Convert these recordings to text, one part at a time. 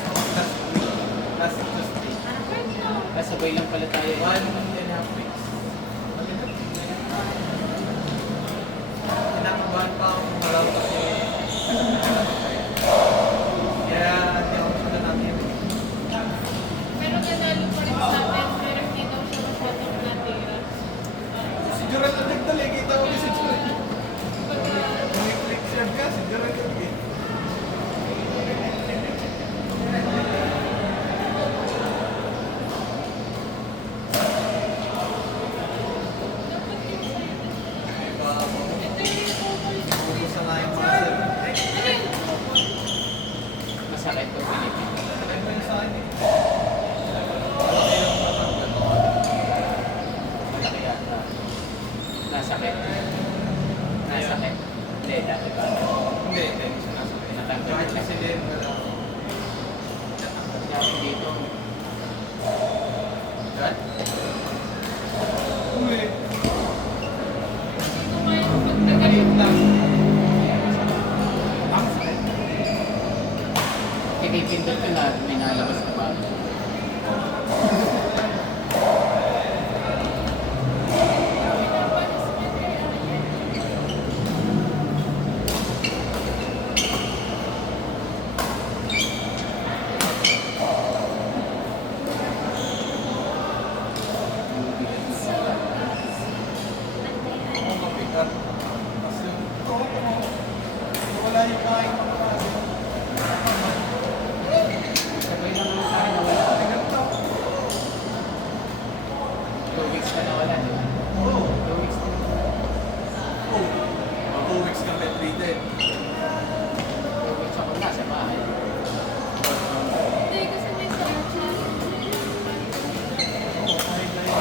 Last Tuesday. Kasabay lang pala tayo. 1.5 weeks. Kinakabahan pa ako kung malaw kasi. Kaya hindi ako sila natin. Pero nanalo pa rin sa atin, pero hindi daw siya masyadong natira. Si Joran na nagdali, kita ko si Joran. Click share ka, si Joran ka. Ubusan na yung muscle. Masakit to, Pilipino. Sakay mo yung sa akin eh. Malaki yung matanggal. Malaki yata. Nasakit. Nasakit. Hindi, dati pa. Hindi, hindi siya nasakay. Natanggal. Kahit kasi din, wala. Dati dito. Kat? Uy. Nagalit lang. Ang sakit. Pinipindot ko na, may nalabas na ba? Ako mapikat. Kasi ito mo. Wala yung kain mga kasi. Sabay lang naman tayo nawala. Pikat na. 2 weeks ka nawala, di ba? Oo. 2 weeks na. Oo. 2 weeks ka bedridden. 2 weeks ako nasa bahay. Hindi, kasi may surgery. Oo, kahit na yun.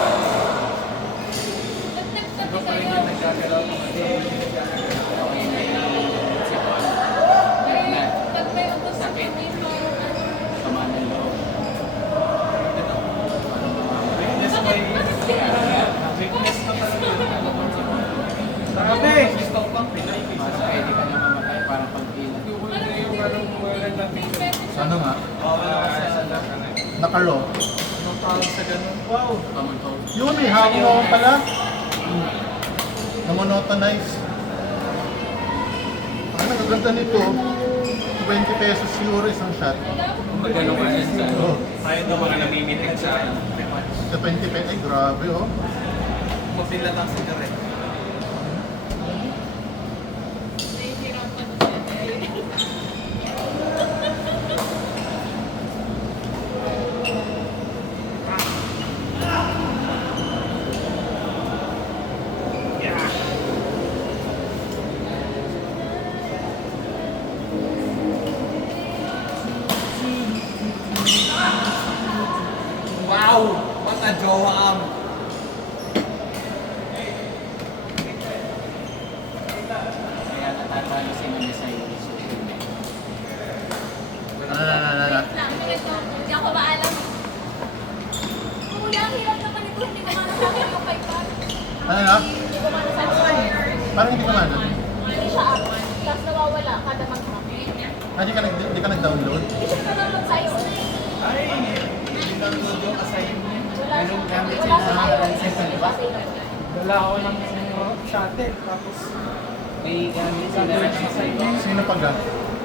Ba't Iba nagtabi pa rin kayo? yung naggagalaw. Hindi yung naggagalaw. Ako yun ay sipon. Pero Lagnat. pag may utos sa Sakit. kami, parang ano, Sama ng loob. Ito. Ano mga Weakness ba yun? kaya Weakness na talaga. sipon. Sabi! Gusto ko pang Pinoy. Mas pwede ka na mamatay parang pag-ilan. Ano nga? Oo, wala ka sa Nakalo. Anong tawag sa ganun? Wow! Pamuntaw. Yun eh, hapon ako pala. Namonotonize. Ang nagaganda nito, 20 pesos siguro isang shot. Magano ka na sa Oh, Ayaw daw mga namimitig sa sa 20 pesos, ay grabe oh. Mapila lang sigaret. nahihirapan na siya. Wow! What a jowa am! Kaya natatalo si Mami sa iyo. Ano. Wait lang, ganito. Hindi ako maalam. Kuya, ang hirap naman ito. Hindi ko mana sa akin yung kay Pat. Ano na? Hindi ko mana sa akin. Parang hindi ka man. Hindi siya up. Tapos nawawala kada mag-hack. Hindi ka nag-download? Hindi siya nanonood sa'yo. Ay! Pinag-download yung assignment. Wala Anong gamit wala siya sa na iOS. license, ano ba? Dala ako ng shuttle, tapos May gamit sila sa iyo. Sino pa ga?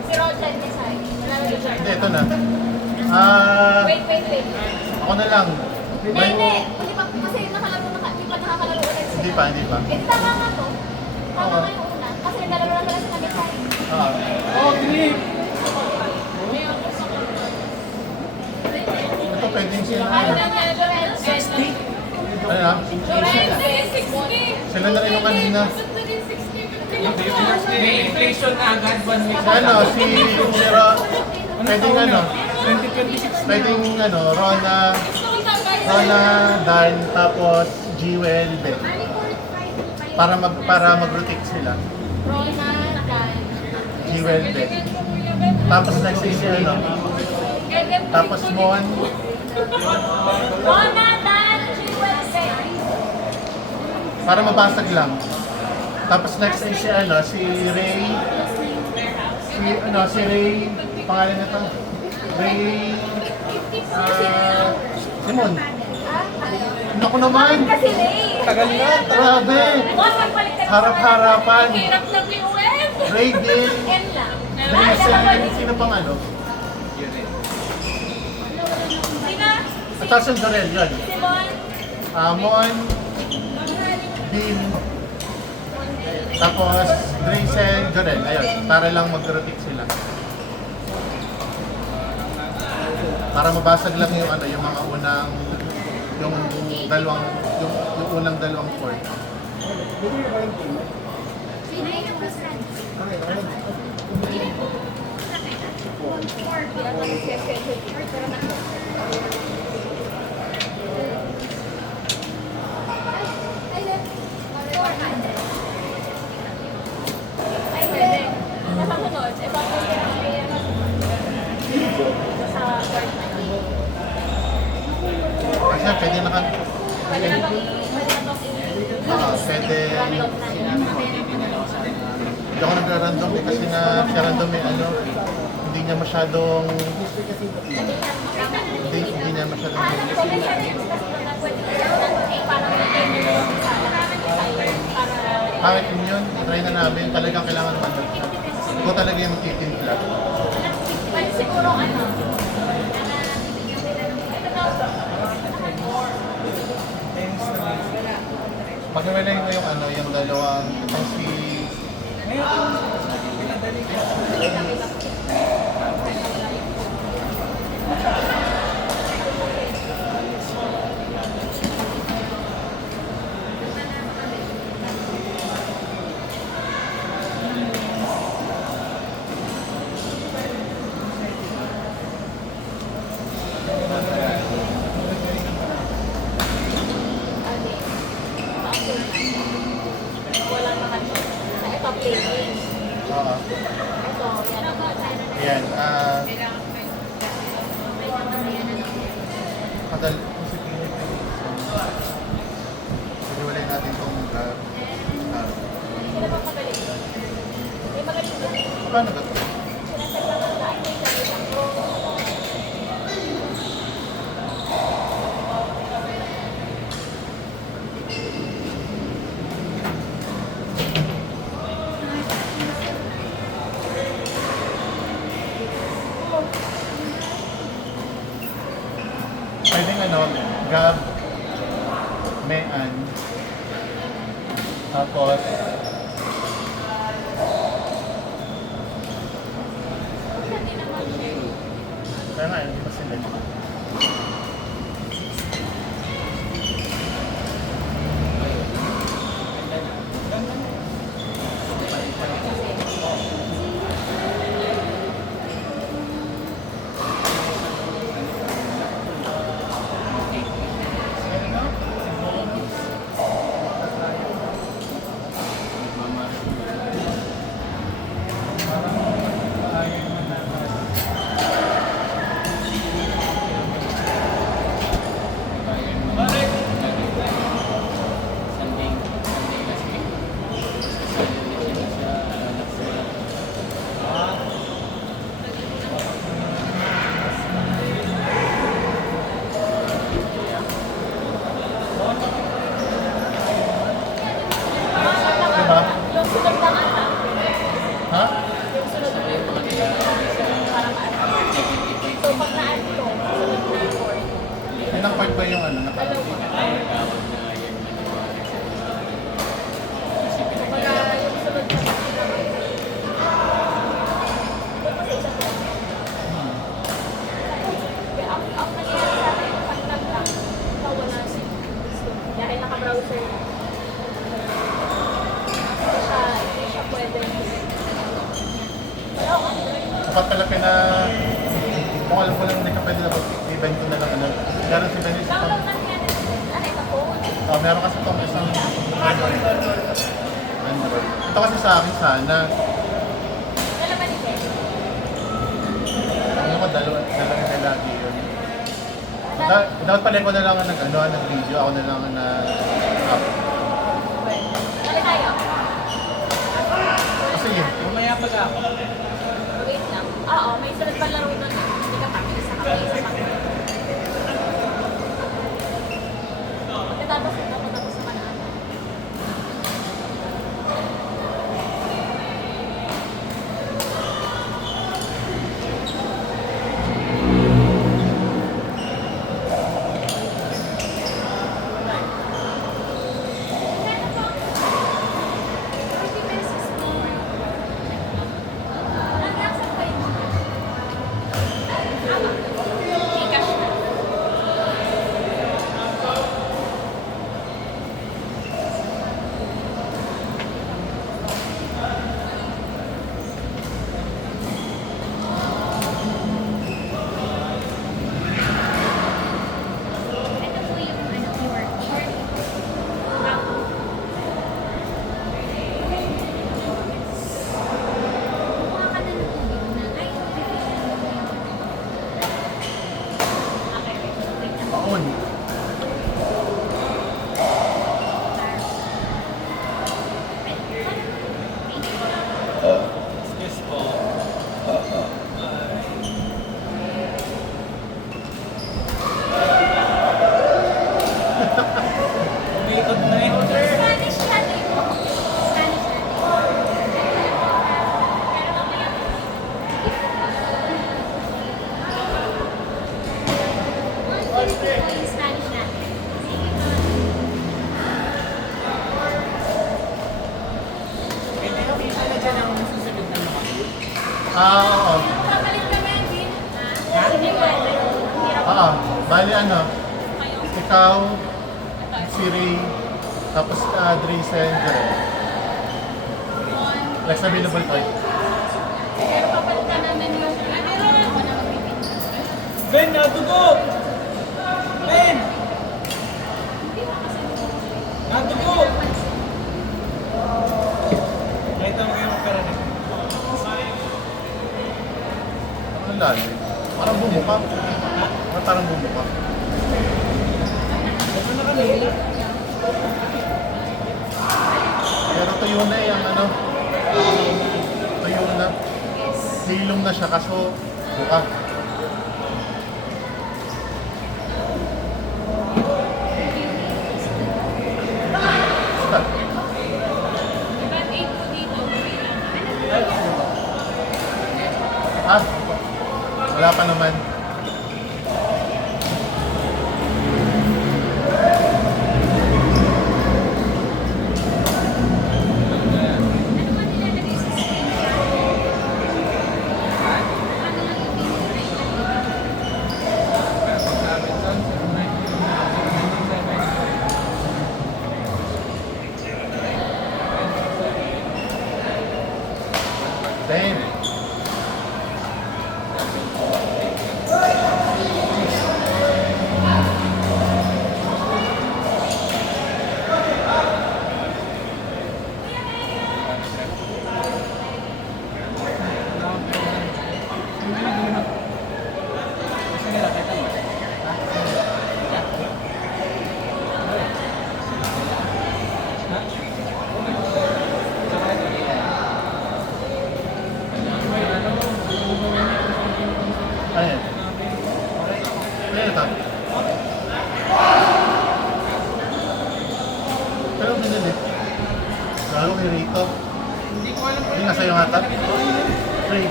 Si Rojan Desai. Wala na siya. Hindi, ito na. Wait. Ako na lang. Hindi. Hindi pa kasi nakalaro na hindi pa nakakalaro ulit sila. Hindi pa. Eh, tama nga to. Tama nga yung una. Kasi nalaro na pala sa Desai. Ah, oh, grip! ito pwedeng sila. Ano na niya, Loren? 60? Ano na? Loren, 60! Sila na rin yung kanina. May inflation na agad 1 week. Ano, si Ron. Pwedeng ano, 2026 pwedeng ano, Rona, Dan, tapos Jewel, Bet. Para mag-rotate sila. Rona, Dan. Jewel, Bet. Tapos next is ano, tapos Mon, Rona, Dan, Jewel, Ben. para mabasag lang. Tapos next is si ano, si Ray. Si Ray, pangalan nito. May... Simon. Naku naman. Kasi Ray. Tagal na. Grabe. Boss, magpalit ka na. Harap-harapan. Hirap ng US. Raydin. N lang. Dresen. Sino pang ano? Yun rin. Sina? At tapos yung Dorel, yun. Simon. Amon. Dean. Tapos Dresen, Dorel. Ayun. Para lang mag-rotate sila. Para mabasag lang yung ano, yung mga unang yung dalawang yung unang dalawang chord. Sino yung basta? Ay, pwede. Nakasunod. Ito ang sa court na yun. Kasi pwede na kan Pwede na bang pwede Sinabi ko, hindi dinala ko sa hindi ako nag-random eh kasi nga si random eh ano hindi niya masyadong hindi niya masyadong pangit yun yun, try na namin talagang kailangan man ito talaga yung magtitimpla siguro ano? pag-iwalay mo yung ano yung dalawang itong si Wala naman siya. Ito, plating. oo Ito, yan. yan kadal si Pili pag-iwalay natin itong Sino bang magaling? May magaling din. paano ba ito? Sinaset lang ang daan may galing ako. Pwedeng ano, Gab, Mean, tapos kaya nga, hindi pa sila. Diba? Yung sunod lang ata. Ha? Yung sunod lang. Parang ata. So, pag na-add ko, sunod na chord. Ilang part ba yung ano? Dalawa. Tawag na yan. Kasi Pag yung sunod na doon kasi isa ko. Kaya ang nangyayari sa akin, pag nag-lock, wala si dahil naka-browser na. Hindi siya pwede. Wala akong Android. Dapat pala kung alam ko lang hindi ka pwede na mag-event ko na lang ano. Meron si Dennis itong, Download lang yan. Ano ito phone? meron kasi itong isang Android. Ito kasi sa akin sana. Dala ba ni Ben? Ano ko, dalawa na lagi yun. Dapat pala ko na lang ang nag-video, ako na lang ang nag-up. Dali tayo. Kasi yun, Mamaya pag ako. Wait lang. Oo, may sunod pa laro nun. Hindi ka pa. Pagkatapos ito, tapos naman na. Ito po yung ano, QR code. Ako. Kumuha ka na ng tubig na. Ay, Okay, wait lang. Baon. Excuse po. Umiikot na yun. Spanish natin po. Spanish natin. Pero mamaya po. One fifty po yung Spanish natin. Sige po. Pwede ka kita na dyan ang susunod na mga group. Oo. Papalit kami, Din. Sige po. Oo. Bali ano, ikaw, si Ray, tapos Drisa and Jerome. Next available ko. Pero papalit ka namin yung ako na magpipinta. Ben, natugo! Ben! Natugo! Nakita mo yung magkarating. Ang lalim. Parang bumuka. Parang bumuka. Ano na kanina? Pero tuyo na yung ano. Tuyo na. Silong na siya kaso buka. Basta. But 8 po dito. Ah, wala pa naman. Ano ba nilalagay sa screenshot? Ano lang yung pinipray? Damn. Gusto nila kita mo? Ayan. Ayan ito. Pero binili. Lalo kay Rito. Hindi ko alam Hindi nga sa'yo nga ito. Ray.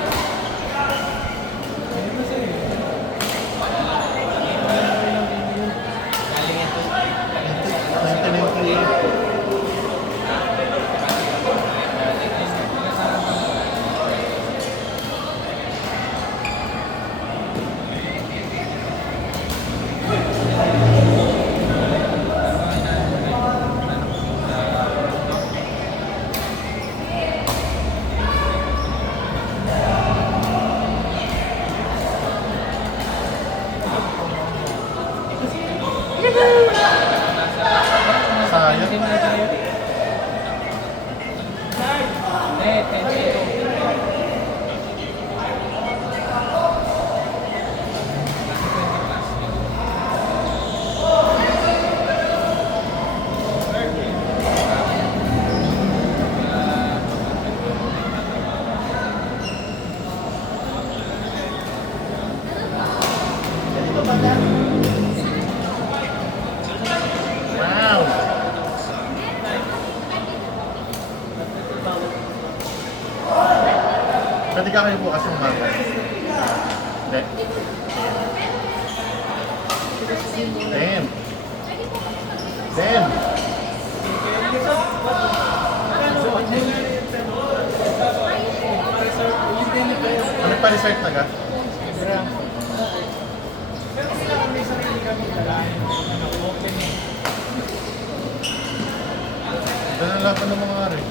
galing ito. 2019. Sayang. Hindi mo na tayo. Hindi, 10 Ano Wow! Pwede ka kayo bukas ng umaga? Hindi. Damn. Damn. Ano pa research na ka? Ito na laban ng mga ari.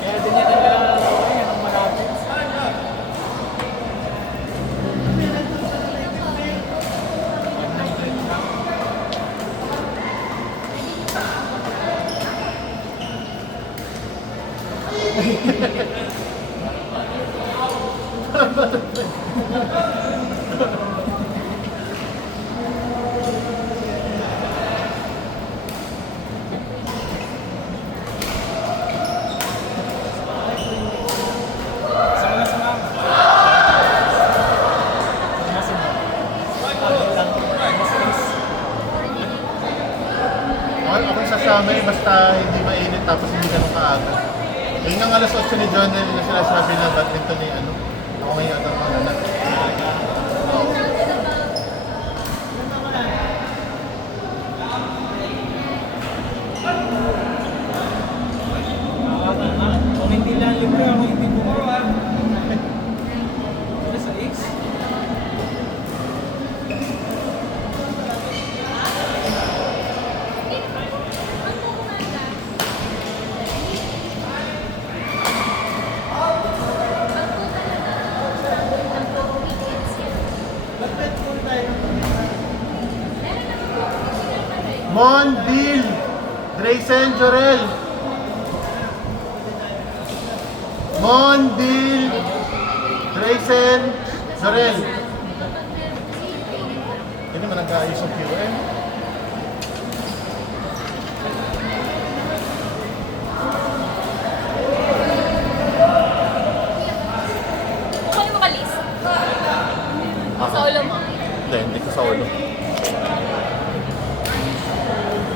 Kaya din yan ang marami. Ako sasama eh, basta hindi mainit tapos hindi ganun kaaga. Yun nga alas 8 ni John na sinasabi na badminton ni ano. Ako ngayon at ang mga anak. Kung hindi lang libre, ako hindi bumaba. Ano sa X? Mon, Bill, Grayson, Jorel. Mon, Bill, Grayson, Jorel. Hindi naman nag-aayos ang QM. Kung mo ka-list. Sa ulo mo. Hindi ko sa ulo.